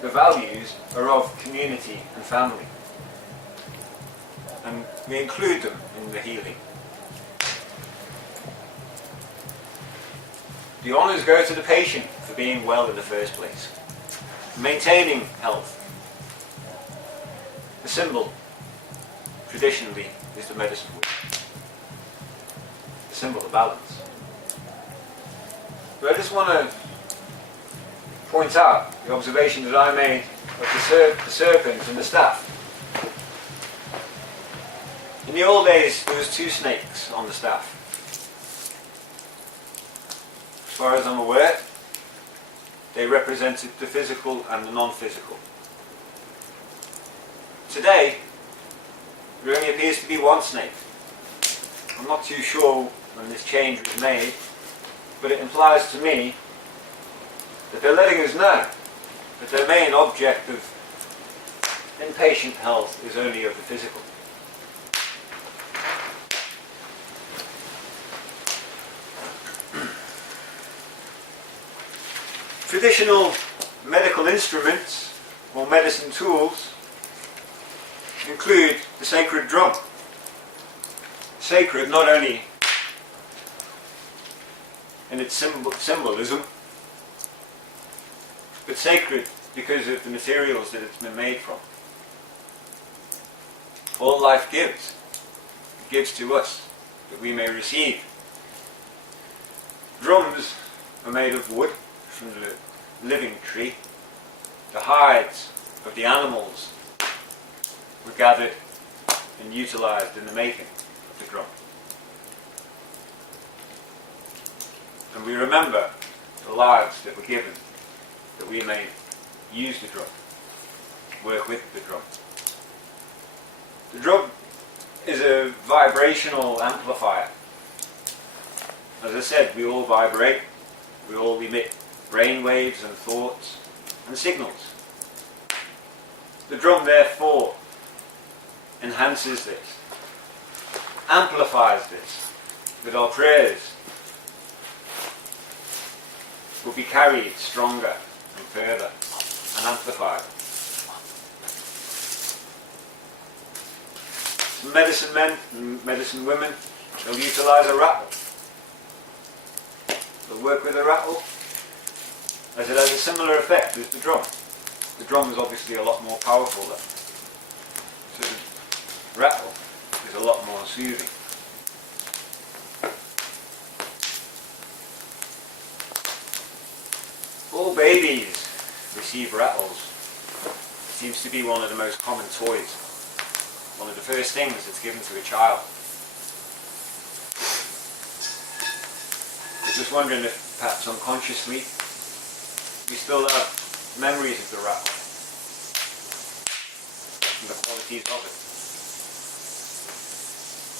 the values are of community and family, and we include them in the healing. The honours go to the patient for being well in the first place, maintaining health. The symbol, traditionally, is the medicine wheel, the symbol of balance. But I just want to point out the observation that I made of the serpent and the staff. In the old days, there was 2 snakes on the staff. As far as I'm aware, they represented the physical and the non-physical. Today, there only appears to be 1 snake. I'm not too sure when this change was made, but it implies to me that they're letting us know that their main object of inpatient health is only of the physical. Traditional medical instruments or medicine tools include the sacred drum. Sacred not only in its symbolism, but sacred because of the materials that it's been made from. All life gives. It gives to us that we may receive. Drums are made of wood from the living tree. The hides of the animals were gathered and utilised in the making of the drum. And we remember the lives that were given that we may use the drum, work with the drum. The drum is a vibrational amplifier. As I said, we all vibrate, we all emit brain waves and thoughts and signals. The drum therefore enhances this, amplifies this, that our prayers will be carried stronger and further and amplified. Some medicine men and medicine women, they'll utilise a rattle. They'll work with a rattle as it has a similar effect as the drum. The drum is obviously a lot more powerful though. So the rattle is a lot more soothing. All babies receive rattles. It seems to be one of the most common toys. One of the first things that's given to a child. I'm just wondering if perhaps unconsciously we still have memories of the rattle and the qualities of it.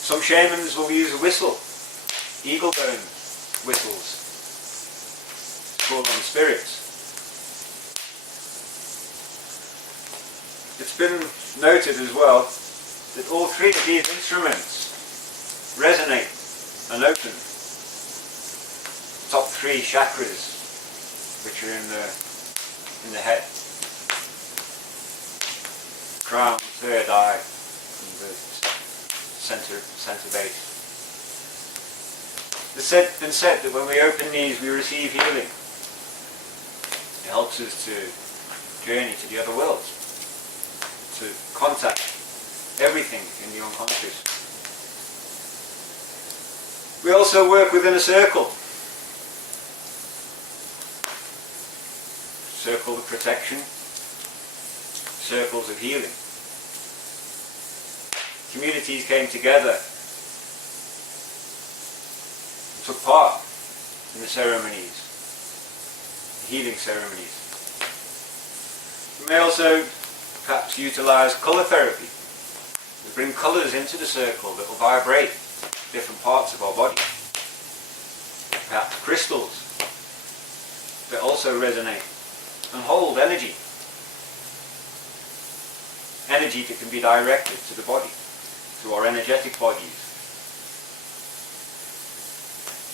Some shamans will use a whistle, eagle bone whistles, to call on spirits. It's been noted as well that all 3 of these instruments resonate and open the top 3 chakras which are in the head. Crown, third eye, and the center base. It's been said that when we open these we receive healing. It helps us to journey to the other worlds, to contact everything in the unconscious. We also work within a circle. Circle of protection, circles of healing. Communities came together and took part in the ceremonies, the healing ceremonies. We may also perhaps utilise colour therapy. We bring colours into the circle that will vibrate different parts of our body. Perhaps crystals that also resonate and hold energy. Energy that can be directed to the body, to our energetic bodies.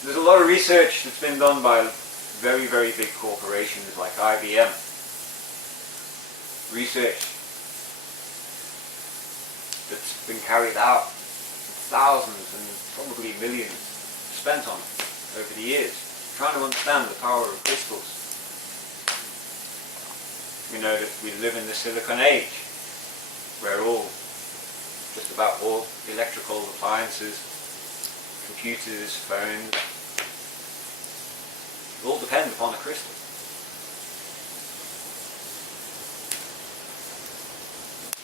There's a lot of research that's been done by very, very big corporations like IBM research that's been carried out, thousands and probably millions spent on it over the years, trying to understand the power of crystals. We know that we live in the Silicon Age, where just about all electrical appliances, computers, phones, all depend upon a crystal.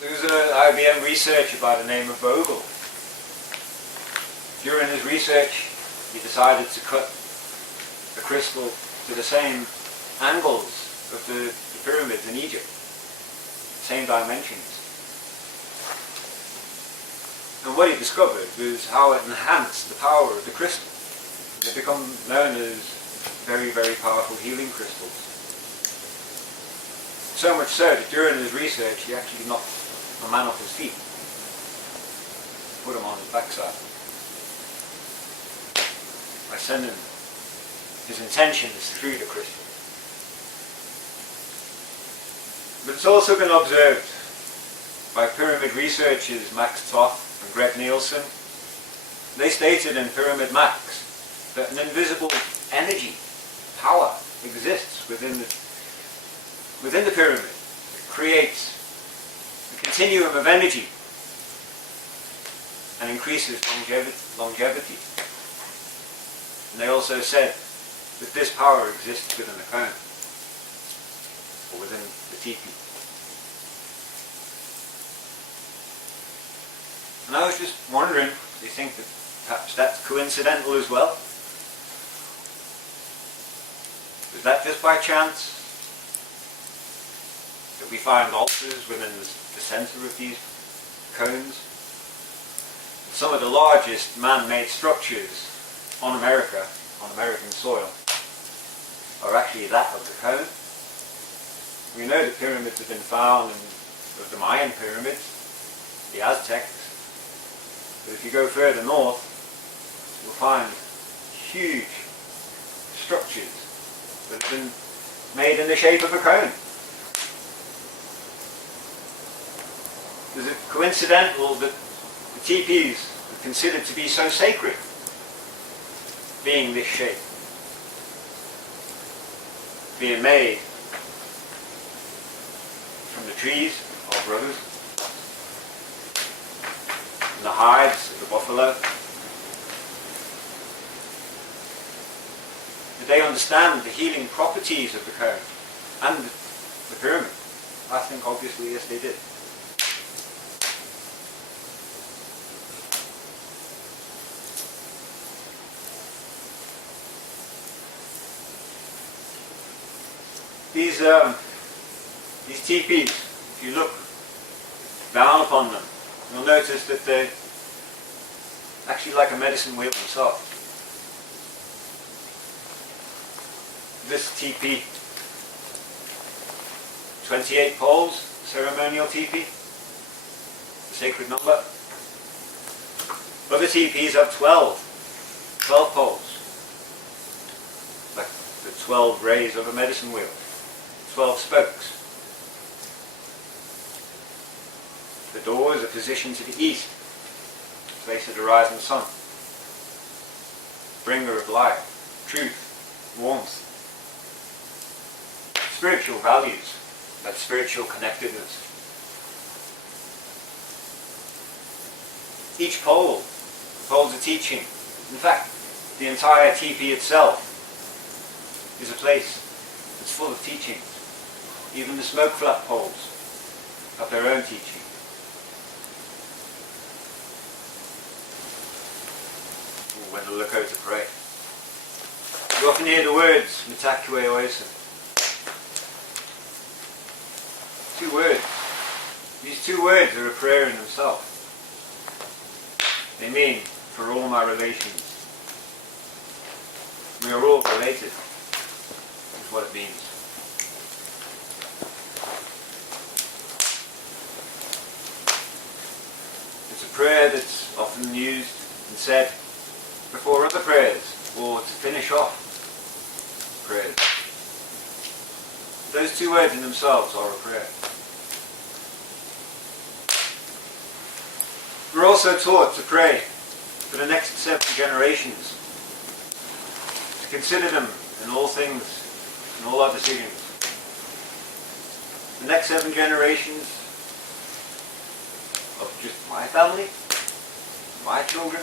There was an IBM researcher by the name of Vogel. During his research, he decided to cut the crystal to the same angles of the pyramids in Egypt, same dimensions. And what he discovered was how it enhanced the power of the crystal. They become known as very, very powerful healing crystals. So much so that during his research he actually knocked a man off his feet, put him on his backside, by sending his intentions through the crystal. But it's also been observed by pyramid researchers Max Toth and Greg Nielsen. They stated in Pyramid Max that an invisible energy, power, exists within the pyramid. It creates a continuum of energy and increases longevity. And they also said that this power exists within the cone, or within the teepee. And I was just wondering, do you think that perhaps that's coincidental as well? Is that just by chance that we find altars within the centre of these cones? Some of the largest man-made structures on American soil, are actually that of the cone. We know that pyramids have been found in the Mayan pyramids, the Aztecs. But if you go further north, you'll find huge structures that have been made in the shape of a cone. Is it coincidental that the teepees are considered to be so sacred, being this shape, being made from the trees, our brothers, and the hides of the buffalo? Did they understand the healing properties of the cone and the pyramid? I think obviously yes, they did. These teepees, if you look down upon them, you'll notice that they're actually like a medicine wheel themselves. This teepee, 28 poles, ceremonial teepee, the sacred number. Other teepees have 12 poles, like the 12 rays of a medicine wheel, 12 spokes. The doors are positioned to the east, place of the rising sun, bringer of light, truth, warmth, spiritual values, that spiritual connectedness. Each pole holds a teaching. In fact, the entire teepee itself is a place that's full of teachings. Even the smoke flat poles have their own teaching. When the Lakota pray, you often hear the words Mitakwe Oisin. 2 words. These 2 words are a prayer in themselves. They mean, for all my relations. We are all related, is what it means. It's a prayer that's often used and said before other prayers, or to finish off prayers. Those 2 words in themselves are a prayer. We're also taught to pray for the next 7 generations, to consider them in all things, in all our decisions. The next 7 generations of just my family, my children.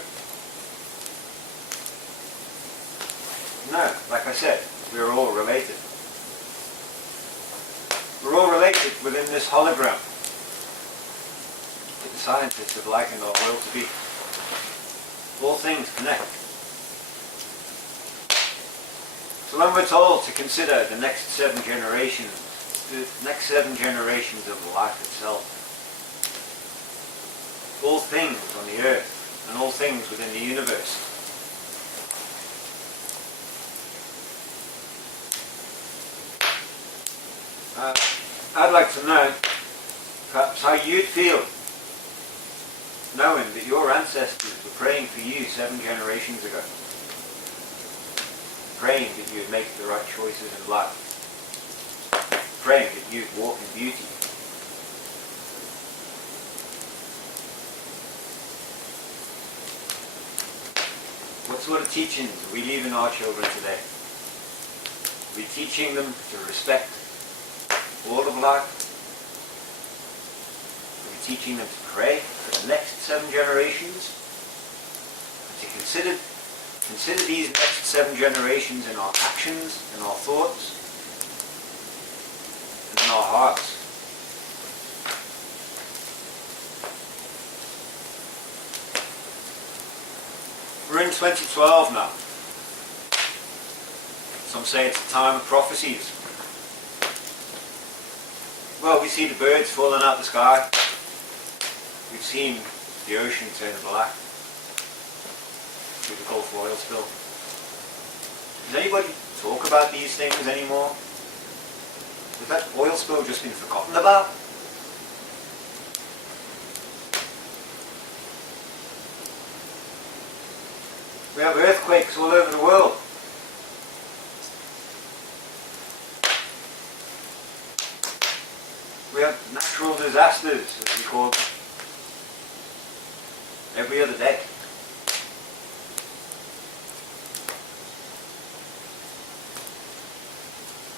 No, like I said, we're all related. We're all related within this hologram that the scientists have likened our world to be. All things connect. So when we're told to consider the next 7 generations, the next 7 generations of life itself, all things on the earth and all things within the universe, I'd like to know perhaps how you'd feel knowing that your ancestors were praying for you 7 generations ago, praying that you would make the right choices in life, praying that you'd walk in beauty. What sort of teachings are we leaving our children today? Are we teaching them to respect all of life? Are we teaching them to pray for the next 7 generations? And to consider these next 7 generations in our actions, in our thoughts, and in our hearts? We're in 2012 now. Some say it's a time of prophecies. Well, we see the birds falling out the sky. We've seen the ocean turn black through the Gulf oil spill. Does anybody talk about these things anymore? Has that oil spill just been forgotten about? We have earthquakes all over the world. We have natural disasters, as we call them, every other day.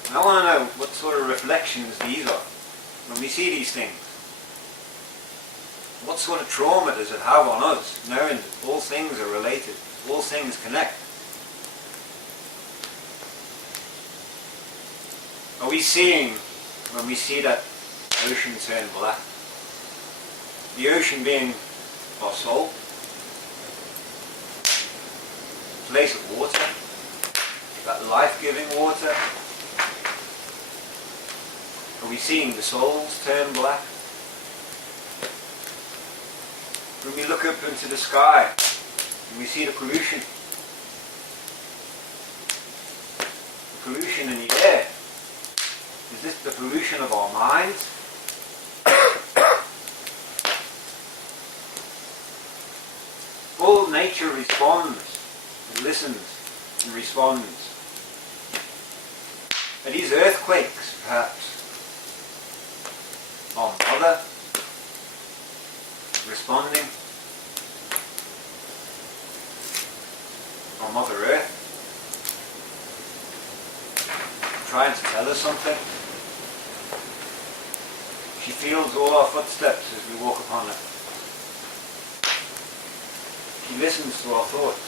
And I want to know what sort of reflections these are when we see these things. What sort of trauma does it have on us, knowing that all things are related, all things connect? Are we seeing, when we see that ocean turn black, the ocean being our soul, place of water, that life-giving water? Are we seeing the souls turn black? When we look up into the sky and we see the pollution in the air, is this the pollution of our minds? All nature responds, and listens and responds. Are these earthquakes, perhaps, our mother responding? Our Mother Earth trying to tell us something? She feels all our footsteps as we walk upon her. She listens to our thoughts.